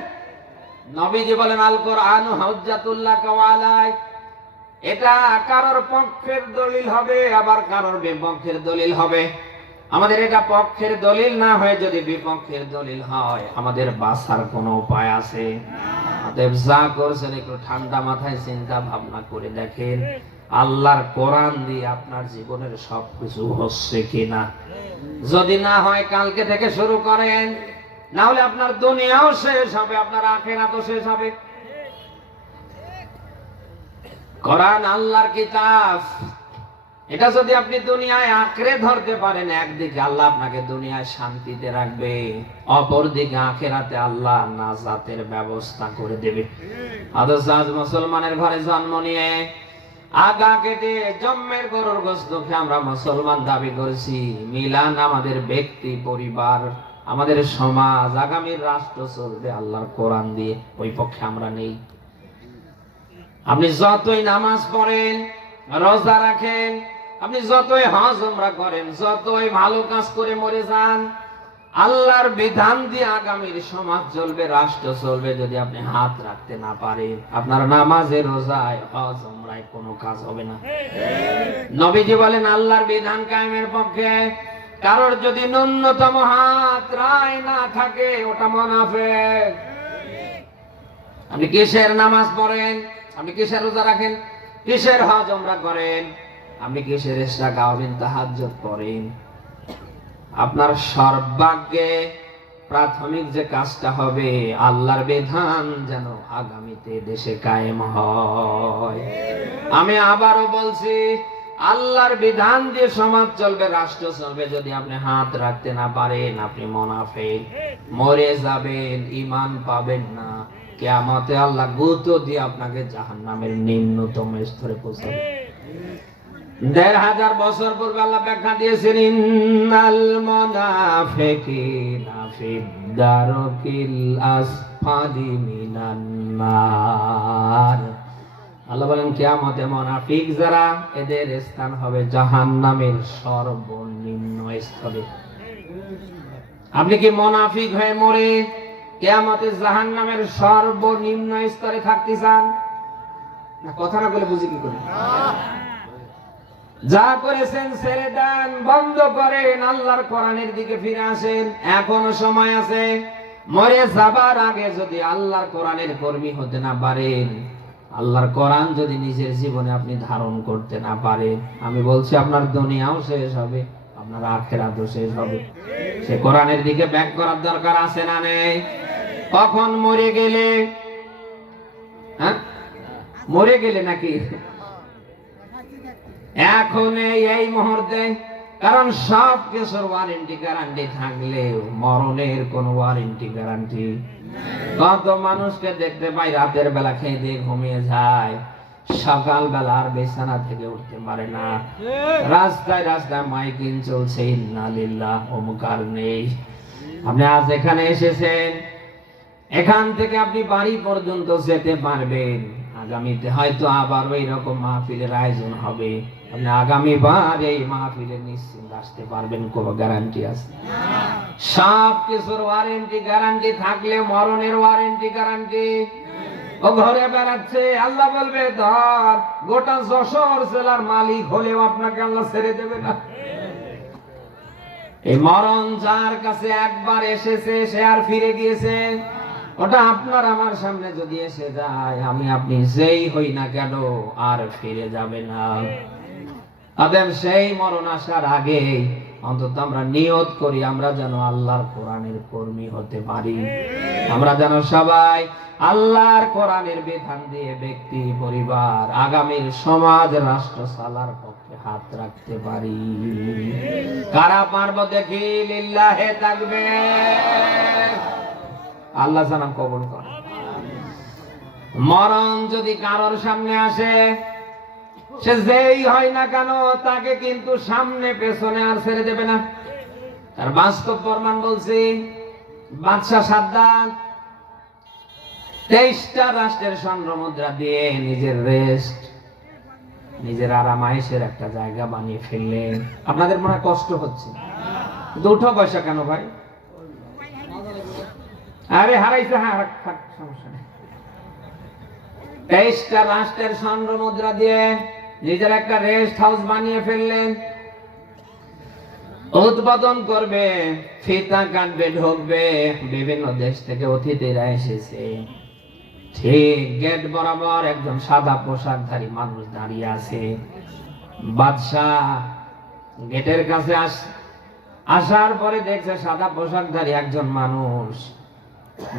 নবীজি বলেন আল কোরআন হুজ্জাতুল্লাহ আলাইক, এটা কারোর পক্ষের দলিল হবে, আবার কারোর বিপক্ষের দলিল হবে। আমাদের এটা পক্ষের দলিল না হয়ে যদি বিপক্ষের দলিল হয়, আমাদের বাঁচার কোনো উপায় আছে? অতএব যা করছেন একটু ঠান্ডা মাথায় চিন্তা ভাবনা করে দেখেন, আল্লাহর কোরআন দিয়ে আপনার জীবনের সবকিছু হচ্ছে কিনা। যদি না হয় কালকে থেকে শুরু করেন, না হলে আপনার দুনিয়াও শেষ হবে, আপনার আখিরাতও শেষ হবে। কোরআন আল্লাহর কিতাব, এটা যদি আপনি দুনিয়ায় আঁকড়ে ধরতে পারেন, একদিকে আল্লাহ আপনাকে দুনিয়ায় শান্তিতে রাখবে, অপরদিকে আখিরাতে আল্লাহ নাজাতের ব্যবস্থা করে দেবে। অথচ আজ মুসলমানের ঘরে জন্ম নিয়ে আগা কেটে জন্মের গরুর গোশত খেয়ে আমরা মুসলমান দাবি করেছি। মিলান আমাদের ব্যক্তি, পরিবার, আমাদের সমাজ, আগামীর রাষ্ট্র চলবে আল্লাহর কোরআন দিয়ে, ওই পক্ষে আমরা নেই। আপনি যতই নামাজ পড়েন, রোজা রাখেন, আপনি যতই হজ উমরা করেন, যতই ভালো কাজ করে মরে যান, আল্লাহর বিধান দিয়ে আগামীর সমাজ চলবে, রাষ্ট্র চলবে, যদি আপনি হাত রাখতে না পারেন, আপনার নামাজে, রোজায়, হজ উমরায় কোনো কাজ হবে না। নবীজি বলেন আল্লাহর বিধান কায়েমের পক্ষে কারোর যদি ন্যূনতম হাত রায় না থাকে, ওটা মুনাফিক। আপনি কিসের নামাজ পড়েন, আপনি কিসের রোজা রাখেন, কিসের হজ উমরা করেন, আপনি কিসের ইশরা গাওবেন, তাহাজ্জুদ করেন, আপনার সর্বাগ্যে প্রাথমিক যে কাজটা হবে, আল্লাহর বিধান যেন আগামীতে দেশে কায়েম হয়। আমি আবারও বলছি, আল্লাহর বিধান দিয়ে সমাজ চলবে, রাষ্ট্র চলবে, যদি আপনি হাত রাখতে না পারেন, আপনি মুনাফিক, মরে যাবেন, ঈমান পাবেন না। কিয়ামতে আল্লাহ গুঁতো দিয়ে আপনাকে জাহান্নামের নিম্নতম স্তরে পৌঁছাবে। ১৫০০ বছর পূর্বে আল্লাহ ব্যাখ্যা দিয়েছেন, ইন্নাল মুনাফিকিনা ফিদ দারকিল আসফালি মিনান নার। আল্লাহ বলেন কিয়ামতে মুনাফিক যারা, এদের স্থান হবে জাহান্নামের সর্বনিম্ন স্তরে। আপনি কি মুনাফিক হয়ে মরে কিয়ামতে জাহান্নামের সর্বনিম্ন স্তরে থাকতে চান? না, কথা না বলে বুঝি কি করে? যা করেছেন ছেড়ে দেন, বন্ধ করেন, আল্লাহর কোরআনের দিকে ফিরে আসেন, এখনো সময় আছে। মরে যাবার আগে যদি আল্লাহর কোরআনের কর্মী হতে না পারেন, আল্লাহর কোরআন যদি নিজের জীবনে আপনি ধারণ করতে না পারেন, আমি বলছি আপনার দুনিয়াও শেষ হবে, আপনার আখিরাতও শেষ হবে। সে কোরআনের দিকে ব্যাক করার দরকার আছে না নেই? কখন মরে গেলে, হ্যাঁ মরে গেলে নাকি এখন এই মুহূর্তে? কারণ সব কিছুর ওয়ারেন্টি গ্যারান্টি থাকলেও মরণের কোন ওয়ারেন্টি গ্যারান্টি। কত মানুষকে দেখতে পাই রাতের বেলা খেয়ে দিয়ে ঘুমিয়ে যায়, সকাল বেলা আর বিছানা থেকে উঠতে পারে না। রাস্তায় রাস্তায় মাইকিং চলছে, ইন্না লিল্লাহ, অমুক আর নেই। আপনি আজ এখানে এসেছেন, এখান থেকে আপনি বাড়ি পর্যন্ত যেতে পারবেন। আগামীতে হয়তো আবার ওই রকম মাহফিলের আয়োজন হবে, আপনি আগামীবার এই মাহফিলে নিশ্চিন্ত আসতে পারবেন, কোনো গ্যারান্টি আছে? সব কিছুর ওয়ারেন্টি গ্যারান্টি থাকলে মরণের ওয়ারেন্টি গ্যারান্টি? ও ঘরে বেড়াচ্ছে, আল্লাহ বলবে ধর, গোটা যশোর জেলার মালিক হলেও আপনাকে আল্লাহ ছেড়ে দেবে না। এই মরণ যার কাছে একবার এসেছে, সে আর ফিরে গিয়েছে। ওটা আপনার আমার সামনে যদি এসে যায়, আমি আপনি যেই হই না কেন, আর ফিরে যাবে না। অতএব সেই মরণ আসার আগে অন্তত আমরা নিয়ত করি আমরা যেন আল্লাহর কোরআনের কর্মী হতে পারি, আমরা যেন সবাই আল্লাহর কোরআনের বিধান দিয়ে ব্যক্তি, পরিবার, আগামীর সমাজ, রাষ্ট্র চালার পক্ষে হাত রাখতে পারি। কারা পারব দেখি? লিল্লাহে তাকবীর। আল্লাহ জানা কবুল করে। মরণ যদি কারোর সামনে আসে, সে যেই হয় না কেন, তাকে কিন্তু সামনে পেছনে আর ছেড়ে দেবে না। তার বাস্তব প্রমাণ বলছি। বাদশাহ সাদ্দাত 23টা রাষ্ট্রের স্বর্ণ মুদ্রা দিয়ে নিজের রেস্ট, নিজের আরামায়েশের একটা জায়গা বানিয়ে ফেললেন। আপনাদের মনে হয় কষ্ট হচ্ছে, দুটো পয়সা কেন ভাই? আরে হারাইছে, সমস্যা নেই। 23টা রাষ্ট্রের স্বর্ণ মুদ্রা দিয়ে নিজের একটা রেস্ট হাউস বানিয়ে ফেললেন। উদ্বোধন করবে, ফিতা কাটবে, ঢুকবে, বিভিন্ন দেশ থেকে অতিথিরা এসেছে। ঠিক গেট বরাবর একজন সাদা পোশাকধারী মানুষ দাঁড়িয়ে আছে। বাদশাহ গেটের কাছে আসার পরে দেখছে সাদা পোশাকধারী একজন মানুষ।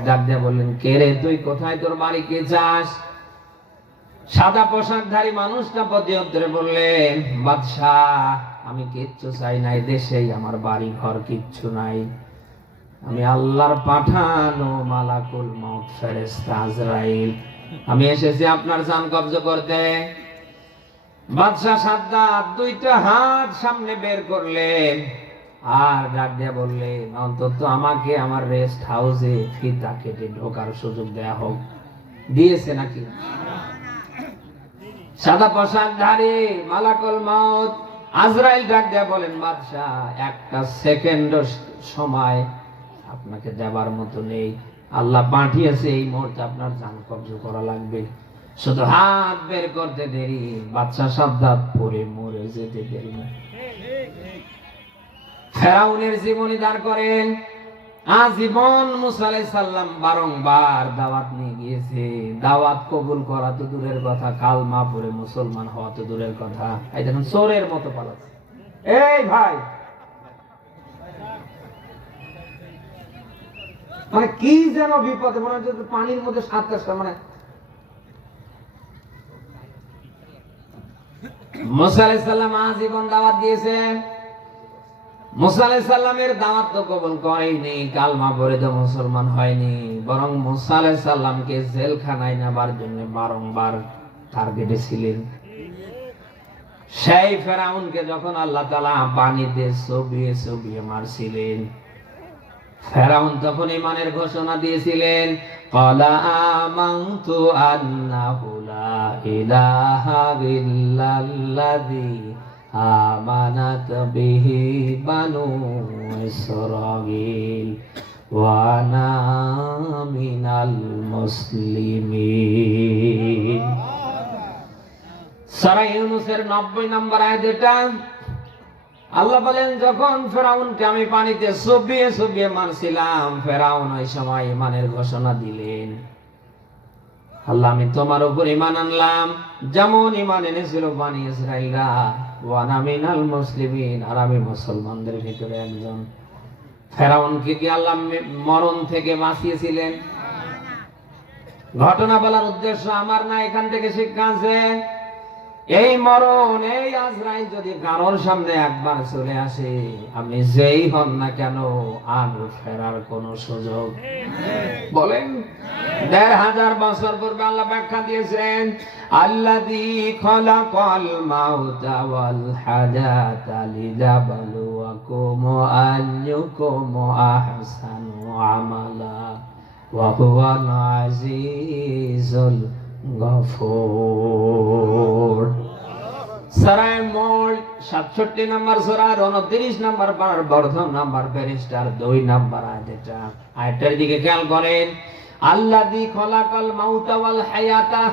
ডাক দিয়ে বললেন, কে রে তুই? কোথায় তোর বাড়ি? কে চাস? সাদা পোশাকধারী মানুষটা প্রত্যুত্তরে বললেন, বাদশাহ আমি কিচ্ছু চাই নাই, দেশেই আমার বাড়ি ঘর কিচ্ছু নাই, আমি আল্লাহর পাঠানো মালাকুল মউত ফেরেশতা আজরাইল, আমি এসেছি আপনার জান কবজ করতে। বাদশাহ সাদ্দাত 2টা হাত সামনে বের করলেন আর ডাক দিয়ে বললেন, অন্তত আমাকে আমার রেস্ট হাউসে ফিতা কেটে ঢোকার সুযোগ দেয়া হোক। দিয়েছে নাকি? সাদা পোশাকধারী মালাকুল মউত আজরাইল ডাক দিয়ে বলেন, বাদশাহ একটা সেকেন্ড সময় আপনাকে দেবার মতো নেই, আল্লাহ পাঠিয়েছে এই মুহূর্তে আপনার জান কবজ করা লাগবে, শুধু হাত বের করতে দেরি। বাদশাহ সাদ্দাত পরে মরে যেতে দেরি না। ফেরাউনের জীবনী দাঁড় করেন। আজীবন মুসা আলাইহিস সালাম বারংবার দাওয়াত নিয়ে গিয়েছে। দাওয়াত কবুল করা তো দূরের কথা, কালমা পড়ে মুসলমান হওয়া তো দূরের কথা। এই দেখুন চোরের মতো পালাচ্ছে। এই ভাই, মানে কি যেন বিপদে, মনে হচ্ছে পানির মধ্যে সাত কাজটা। মানে মুসা আলাইহিস সালাম আজীবন দাওয়াত দিয়েছে। মুসা আলাইহিস সালামের দাওয়াত তো কবুল করেনি, কালমা পড়ে তো মুসলমান হয়নি, বরং মুসা আলাইহিস সালামকে জেলখানায় নেবার জন্য বারংবার টার্গেটে ছিলেন। সেই ফেরাউনকে যখন আল্লাহ তাআলা পানিতে চুবিয়ে চুবিয়ে মারছিলেন, ফেরাউন তখন ঈমানের ঘোষণা দিয়েছিলেন, ক্বালা আমানতু আন্নাহু লা ইলাহা ইল্লাল্লাযী আমানাত বিহি বানু ইসরাঈল ওয়া আনা মিনাল মুসলিমিন। সূরা ইউনূসের 90 নম্বর আয়াত এটা। আল্লাহ বলেন, যখন ফেরাউনকে আমি পানিতে চুবিয়ে চুবিয়ে মারছিলাম, ফেরাউন ওই সময় ঈমানের ঘোষণা দিলেন, আল্লাহ আমি তোমার উপর ঈমান আনলাম যেমন ঈমান এনেছিল বনি ইসরাঈলরা, ওয়া আনা মিনাল মুসলিমিন, আর আমি মুসলমানদের ভিতরে একজন। ফেরাউনকে কি আল্লাহ মরণ থেকে বাঁচিয়েছিলেন? ঘটনা বলার উদ্দেশ্য আমার না, এখান থেকে শিক্ষা আছে। এই মরণ, এই আজরাইল যদি কারোর সামনে একবার চলে আসে, আপনি যেই হন না কেন, আর ফেরার কোন সুযোগ বলেন? ১৫০০ বছর পূর্বে আল্লাহ ব্যাখ্যা দিয়েছেন, আল্লাযী খালাকাল মাউতা ওয়াল হায়াতা লিয়াবলুয়াকুম আইয়ুকুম আহসানু আমালা ওয়া হুয়াল আজিজুল গফুর। সূরা মুল্ক ৬৭ নম্বর সূরা ২৯ নম্বর পারার বর্ধন নাম্বার ফেরেশতার ২ নম্বর আয়াত। এটা আয়াতের দিকে খেয়াল করেন। আল্লাযী খালাকাল মাউতা ওয়াল হায়াতা,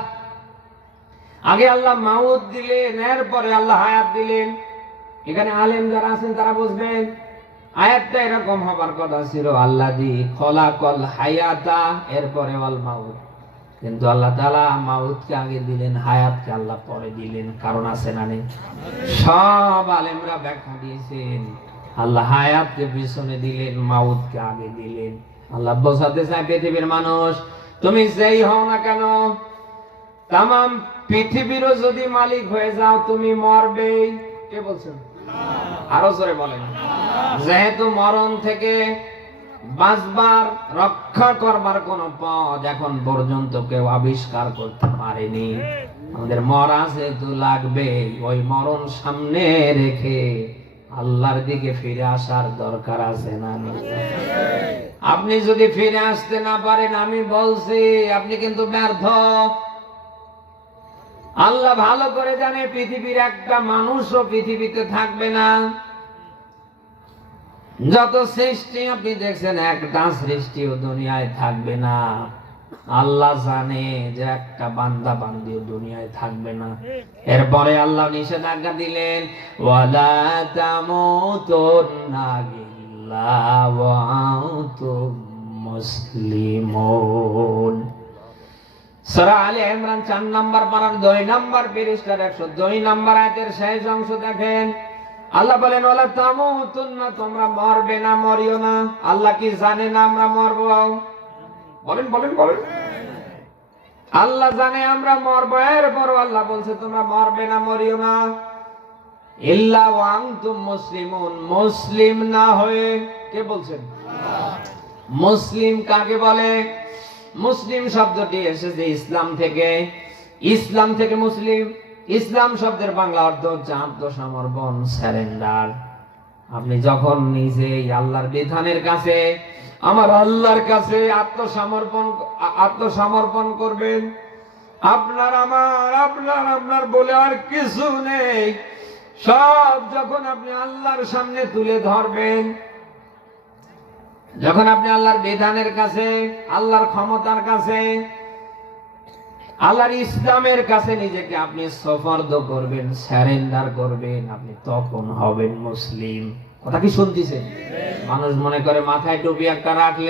আগে আল্লাহ মাউত দিলেন, এরপরে আল্লাহ হায়াত দিলেন। এখানে আলেম যারা আছেন তারা বুঝবেন, আয়াতটা এরকম হবার কথা ছিল, আল্লাযী খালাকাল হায়াতা এরপরে ওয়াল মাউত, কিন্তু আল্লাহ তাআলা মাউতকে আগে দিলেন, হায়াতকে আল্লাহ পরে দিলেন। কারণ আছে না নেই? সব আলেমরা ব্যাখ্যা দিয়েছেন, আল্লাহ হায়াতকে পিছনে দিলেন, মাউতকে আগে দিলেন। আল্লাহ বোঝাতে চায় পৃথিবীর মানুষ, তুমি যেই হও না কেন, তামাম পৃথিবীরও যদি মালিক হয়ে যাও, তুমি মরবেই। কে বলছেন? আরো জোরে বলেন। যেহেতু মরণ থেকে বাঁচবার, রক্ষা করবার কোন পথ এখন পর্যন্ত কেউ আবিষ্কার করতে পারেনি, আমাদের মরা যেহেতু লাগবে, ওই মরণ সামনে রেখে আল্লাহর দিকে ফিরে আসার দরকার আছে না? আপনি যদি ফিরে আসতে না পারেন, আমি বলছি আপনি কিন্তু ব্যর্থ। আল্লাহ ভালো করে জানে পৃথিবীর একটা মানুষও পৃথিবীতে থাকবে না। যত সৃষ্টি আপনি দেখছেন, একটা সৃষ্টিও দুনিয়ায় থাকবে না। আল্লাহ জানে যে একটা বান্দা বান্দিও দুনিয়ায় থাকবে না। এরপরে আল্লাহ নিষেধাজ্ঞা দিলেন, ওয়ালা তামুতুন্না ইল্লা ওয়া আনতুম মুসলিমুন। সূরা আলে ইমরান 4 নম্বর পারার 2 নম্বর পৃষ্ঠার 102 নম্বর আয়াতের শেষ অংশ দেখেন। আল্লাহ বলেন, ওয়ালা তামুতুন্না, তোমরা মরবে না, মরিও না। আল্লাহ কি জানে না আমরা মরবো? বলেন বলেন বলেন। আল্লাহ জানে আমরা মরবো, এরপর আল্লাহ বলছে তোমরা মরবে না, মরিও না। ইল্লা ওয়া আনতুম মুসলিমুন, মুসলিম না হয়ে। কে বলছেন? মুসলিম কাকে বলে? মুসলিম শব্দটি এসেছে ইসলাম থেকে। ইসলাম থেকে মুসলিম। ইসলাম শব্দের বাংলা অর্থ হচ্ছে আত্মসমর্পণ, সারেন্ডার। আপনি যখন নিজেই আল্লাহর বিধানের কাছে, আমার আল্লাহর কাছে আত্মসমর্পণ করবেন, আপনার আপনার বলে আর কিছু নেই, সব যখন আপনি আল্লাহর সামনে তুলে ধরবেন, যখন আপনি আল্লাহর বিধানের কাছে, আল্লাহর ক্ষমতার কাছে, আল্লাহর ইসলামের কাছে নিজেকে আপনি সুপর্দ করবেন, সারেন্ডার করবেন, আপনি তখন হবেন মুসলিম। কথা কি শুনতেছেন? মানুষ মনে করে মাথায় টুপি একটা রাখলে